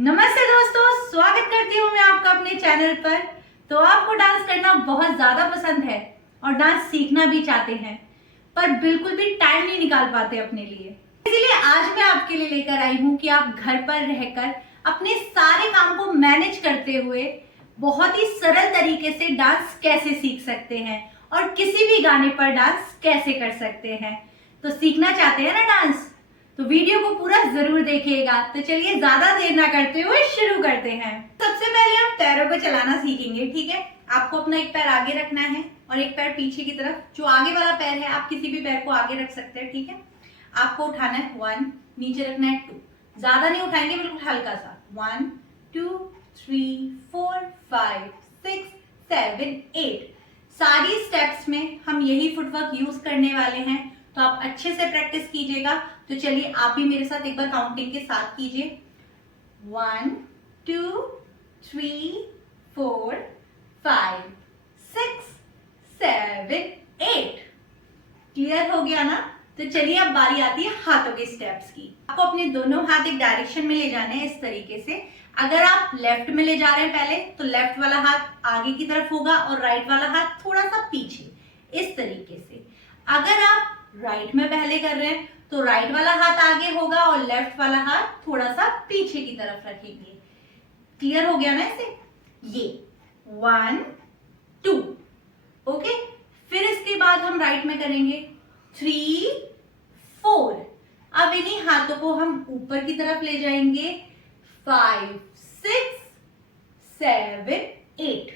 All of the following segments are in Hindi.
नमस्ते दोस्तों, स्वागत करती हूँ मैं आपका अपने चैनल पर। तो आपको डांस करना बहुत ज्यादा पसंद है और डांस सीखना भी चाहते हैं, पर बिल्कुल भी टाइम नहीं निकाल पाते अपने लिए। इसीलिए आज मैं आपके लिए लेकर आई हूँ कि आप घर पर रहकर अपने सारे काम को मैनेज करते हुए बहुत ही सरल तरीके से डांस कैसे सीख सकते हैं और किसी भी गाने पर डांस कैसे कर सकते हैं। तो सीखना चाहते हैं ना डांस, तो वीडियो को पूरा जरूर देखिएगा। तो चलिए ज्यादा देर ना करते हुए शुरू करते हैं। सबसे पहले हम पैरों को चलाना सीखेंगे, ठीक है। आपको अपना एक पैर आगे रखना है और एक पैर पीछे की तरफ। जो आगे वाला पैर है आप किसी भी पैर को आगे रख सकते हैं, ठीक है। आपको उठाना है 1, नीचे रखना है 2, ज्यादा नहीं उठाएंगे, बिल्कुल हल्का सा। 1 2 3 4 5 6 7 8। सारी स्टेप्स में हम यही फुटवर्क यूज करने वाले हैं, तो आप अच्छे से प्रैक्टिस कीजिएगा। तो चलिए आप भी मेरे साथ एक बार काउंटिंग के साथ कीजिए। 1 2 3 4 5 6 7 8। क्लियर हो गया ना? तो चलिए अब बारी आती है हाथों के स्टेप्स की। आपको अपने दोनों हाथ एक डायरेक्शन में ले जाने हैं इस तरीके से। अगर आप लेफ्ट में ले जा रहे हैं पहले, तो लेफ्ट वाला हाथ आगे की तरफ होगा और राइट वाला हाथ थोड़ा सा पीछे, इस तरीके से। अगर आप राइट में पहले कर रहे हैं तो राइट वाला हाथ आगे होगा और लेफ्ट वाला हाथ थोड़ा सा पीछे की तरफ रखेंगे। क्लियर हो गया ना इसे? ये 1 2। ओके, फिर इसके बाद हम राइट में करेंगे 3 4। अब इन्हीं हाथों को हम ऊपर की तरफ ले जाएंगे 5 6 7 8।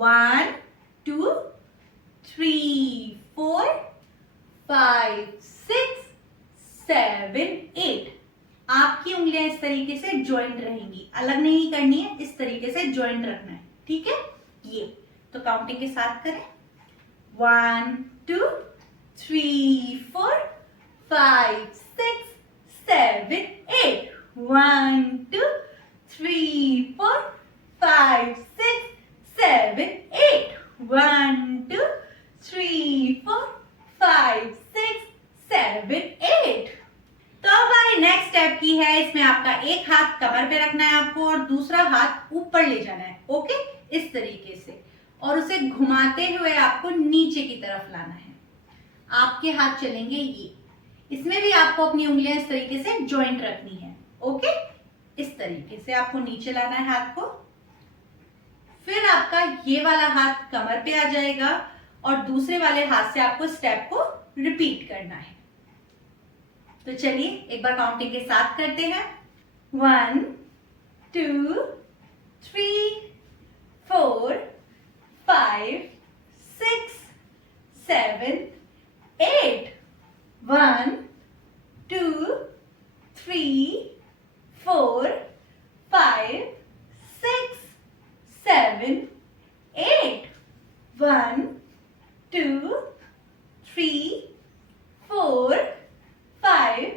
1 2 3 4 5 6 7 8। आपकी उंगलियां इस तरीके से ज्वाइंट रहेंगी, अलग नहीं करनी है, इस तरीके से ज्वाइंट रखना है, ठीक है। ये तो काउंटिंग के साथ करें। 1 2 3 4 5 6 7 8। 1 2 3 4 5 6 7 8। 1 2 3 4 5 6 7 8। तो अब हमारी नेक्स्ट स्टेप की है। इसमें आपका एक हाथ कमर पे रखना है आपको और दूसरा हाथ ऊपर ले जाना है, ओके, इस तरीके से। और उसे घुमाते हुए आपको नीचे की तरफ लाना है। आपके हाथ चलेंगे ये। इसमें भी आपको अपनी उंगलियां इस तरीके से ज्वाइंट रखनी है, ओके। इस तरीके से आपको नीचे लाना है हाथ को। फिर आपका ये वाला हाथ कमर पे आ जाएगा और दूसरे वाले हाथ से आपको स्टेप को रिपीट करना है। तो चलिए एक बार काउंटिंग के साथ करते हैं। 1 2 3 4 5 6 7 8। 1 2 3 4 5 6 7 8। 1 2 3 4 5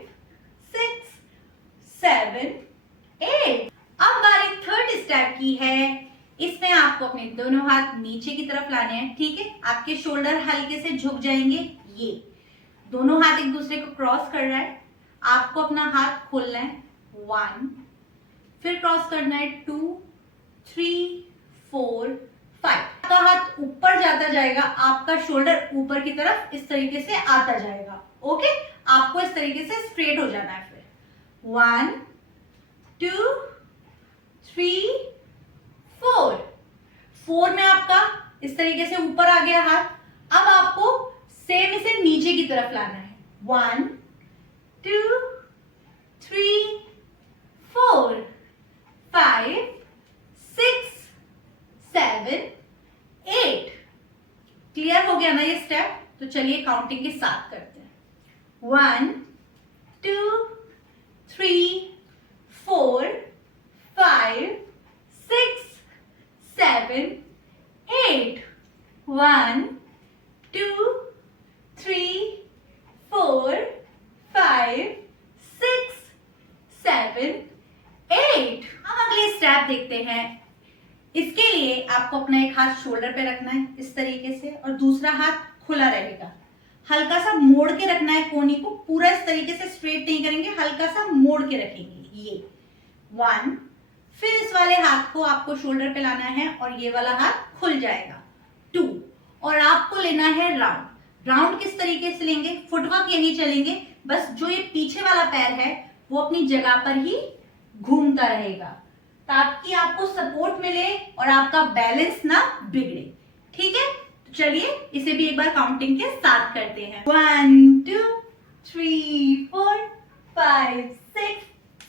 6 7 8। अब बारी थर्ड स्टेप की है। इसमें आपको अपने दोनों हाथ नीचे की तरफ लाने हैं, ठीक है। आपके शोल्डर हल्के से झुक जाएंगे। ये दोनों हाथ एक दूसरे को क्रॉस कर रहा है। आपको अपना हाथ खोलना है 1, फिर क्रॉस करना है 2 3 4 5। आपका हाथ ऊपर जाता जाएगा, आपका शोल्डर ऊपर की तरफ इस तरीके से आता जाएगा, ओके। आपको इस तरीके से स्ट्रेट हो जाना है। फिर 1 2 3 4। 4 में आपका इस तरीके से ऊपर आ गया हाथ। अब आपको सेम इसे नीचे की तरफ लाना है। 1 2 3 4 5 6 7 8। क्लियर हो गया ना ये स्टेप? तो चलिए काउंटिंग के साथ करते हैं। 1 2 3 4 5 6 7 8। 1 2 3 4 5 6 7 8। हम अगले स्टेप देखते हैं। इसके लिए आपको अपना एक हाथ शोल्डर पे रखना है इस तरीके से और दूसरा हाथ खुला रहेगा। हल्का सा मोड़ के रखना है कोहनी को, पूरा इस तरीके से स्ट्रेट नहीं करेंगे, हल्का सा मोड़ के रखेंगे। ये 1 फिर इस वाले हाथ को आपको शोल्डर पे लाना है और ये वाला हाथ खुल जाएगा 2। और आपको लेना है राउंड। राउंड किस तरीके से लेंगे, फुटवर्क यही चलेंगे, बस जो ये पीछे वाला पैर है वो अपनी जगह पर ही घूमता रहेगा ताकि आपको सपोर्ट मिले और आपका बैलेंस ना बिगड़े। ठीक है, तो चलिए इसे भी एक बार काउंटिंग के साथ करते हैं। 1 2 3 4 5 6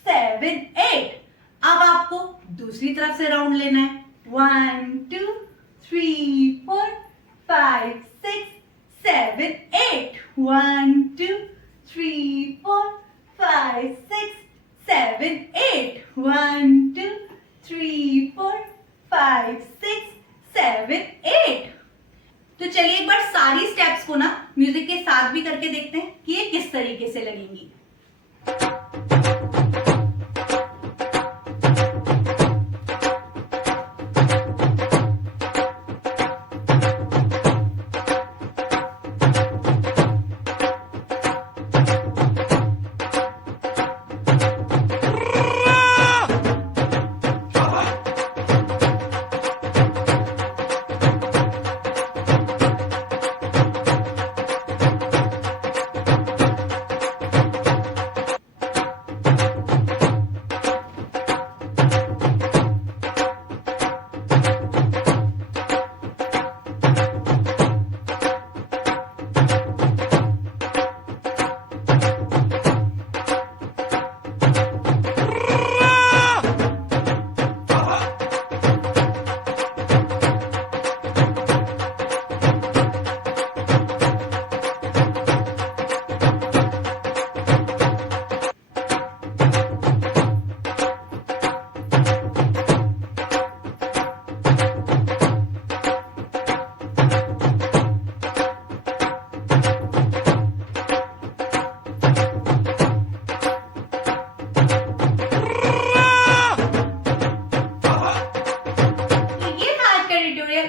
7 8। अब आपको दूसरी तरफ से राउंड लेना है। 1 2 3 4 5 6 7 8। 1 2 3 4 5 6 7 8। 1 2 3 4 5 6 7 8। तो चलिए एक बार सारी स्टेप्स को ना म्यूजिक के साथ भी करके देखते हैं कि ये किस तरीके से लगेंगी।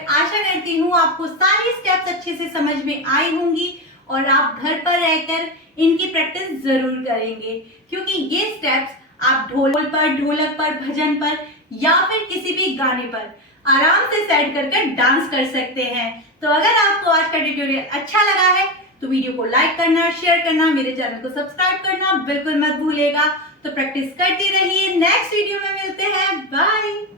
आशा करती हूँ आपको सारी स्टेप्स अच्छे से समझ में आई होंगी और आप घर पर रहकर इनकी प्रैक्टिस जरूर करेंगे, क्योंकि ये स्टेप्स आप ढोल पर, ढोलक पर, भजन पर या फिर किसी भी गाने पर आराम से सेट कर डांस कर सकते हैं। तो अगर आपको आज का ट्यूटोरियल अच्छा लगा है तो वीडियो को लाइक करना, शेयर करना, मेरे चैनल को सब्सक्राइब करना बिल्कुल मत भूलिएगा। तो प्रैक्टिस करती रहिए। नेक्स्ट वीडियो में मिलते हैं। बाय।